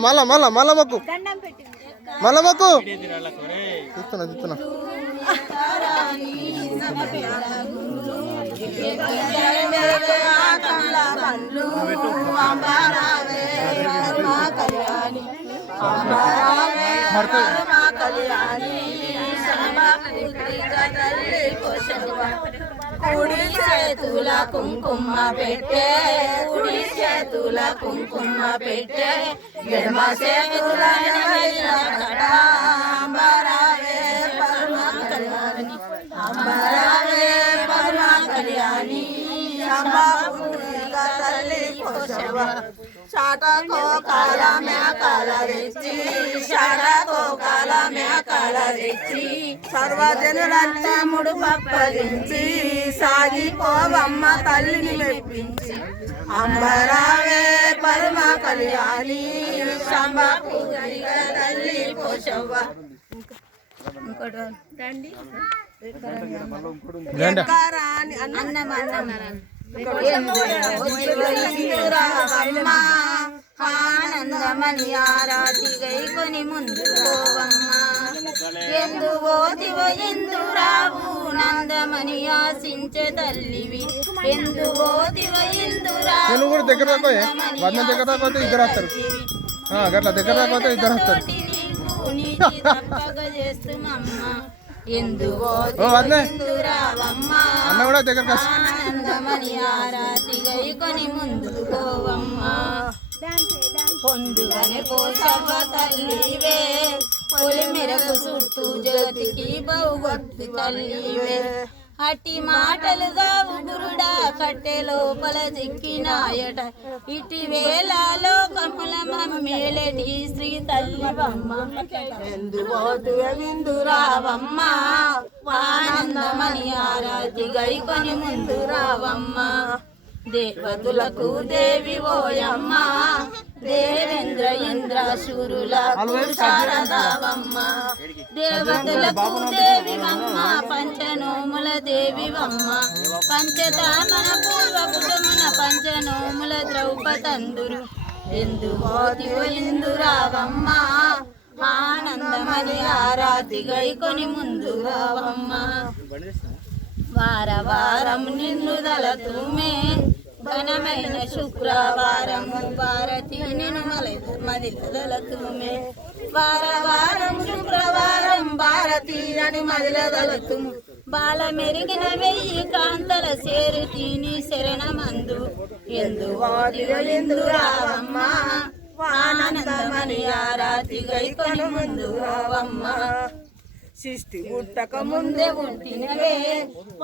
మళ్ళా మళ్ళా మళ్ళా మొక్కు మళ్ళా మొక్కు చూస్తున్నా చూస్తున్నా కుడి చేతుల కుంకుమ పెట్టే కుడి చేతుల కుంకుమ పెట్టే ఎడమ చేతుల అంబరావే పరమ కళ్యాణి అంబరావే పరమ కళ్యాణి తల్లి కోసవ షాటకో కాల మేకల తెచ్చి షాటకో కాల మేకల తెచ్చి సర్వజనులంతా ముడు పప్పదించి సాగిపోవమ్మ తల్లిని మెప్పించి అంబరావే పరమ కళ్యాణి శంభకు తల్లి కోసవ ఆనందమని ఆరాతి గై కొని ముందు గోవమ్మ ఎందు ఓదివ ఎందు రావు నందమని ఆశించే తల్లివి ఎందు ఓదివ ఎందు రావు దగ్గర తప్పక చేస్తుమమ్మ ఎందు రావమ్మ ఆనందమని ఆరాతి గై కొని ముందు గోవమ్మ పొందుగనే పోసవ్వ తల్లివే పొలి మెరకు చుట్టూ జ్యోతికి బహుగొత్తు తల్లివే అట్టి మాటలుగా ఉగురుడా కట్టె లోపల దిక్కినాయట ఇటు వేళ లోకముల మమ్మేలటి శ్రీ తల్లివమ్మ ఎందు రావమ్మ ఆనందమని ఆరాతి గైకొని ముందు రావమ్మ దేవతులకు దేవి ఓయమ్మ దేవేంద్ర ఇంద్ర శూరులకు శారదావమ్మ దేవతలకు దేవివమ్మ పంచనోముల దేవివమ్మ పంచదామన పూర్వపుటమున పంచనోముల ద్రౌపదందురు ఎందు మోతివ ఎందు రావమ్మ ఆనందమని ఆరాతి గైకొని ముందు రావమ్మ వార వారం నిన్ను దళతుమే ఘనమైన శుక్రవారము భారతి నిన్ను మదిలదలతుమే వార వారం శుక్రవారం భారతి అని మదిలదలతుము బాల మెరిగిన వెయ్యి కాంతల సేరు తిని శరణమందు ఎందు ఎందు రావమ్మ ఆనందమని ఆరాతి గైకొని ముందు రావమ్మ సృష్టి పుట్టక ముందే పుట్టినవే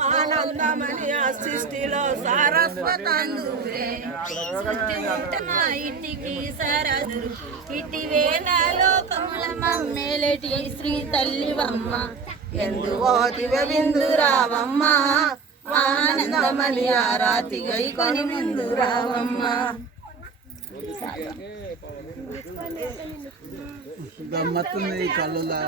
ఆనందమని ఆ సృష్టిలో సారస్వతందువే సృష్టి పుట్టన ఇంటికి సరదురు ఇటి వేళ లోకముల మమ్మేలటి శ్రీ తల్లివమ్మ ఎందు ఓదివ విందు రావమ్మ ఆనందమని ఆరాతి గైకొని ముందు రావమ్మ గమ్మత్తుంది కళ్ళులా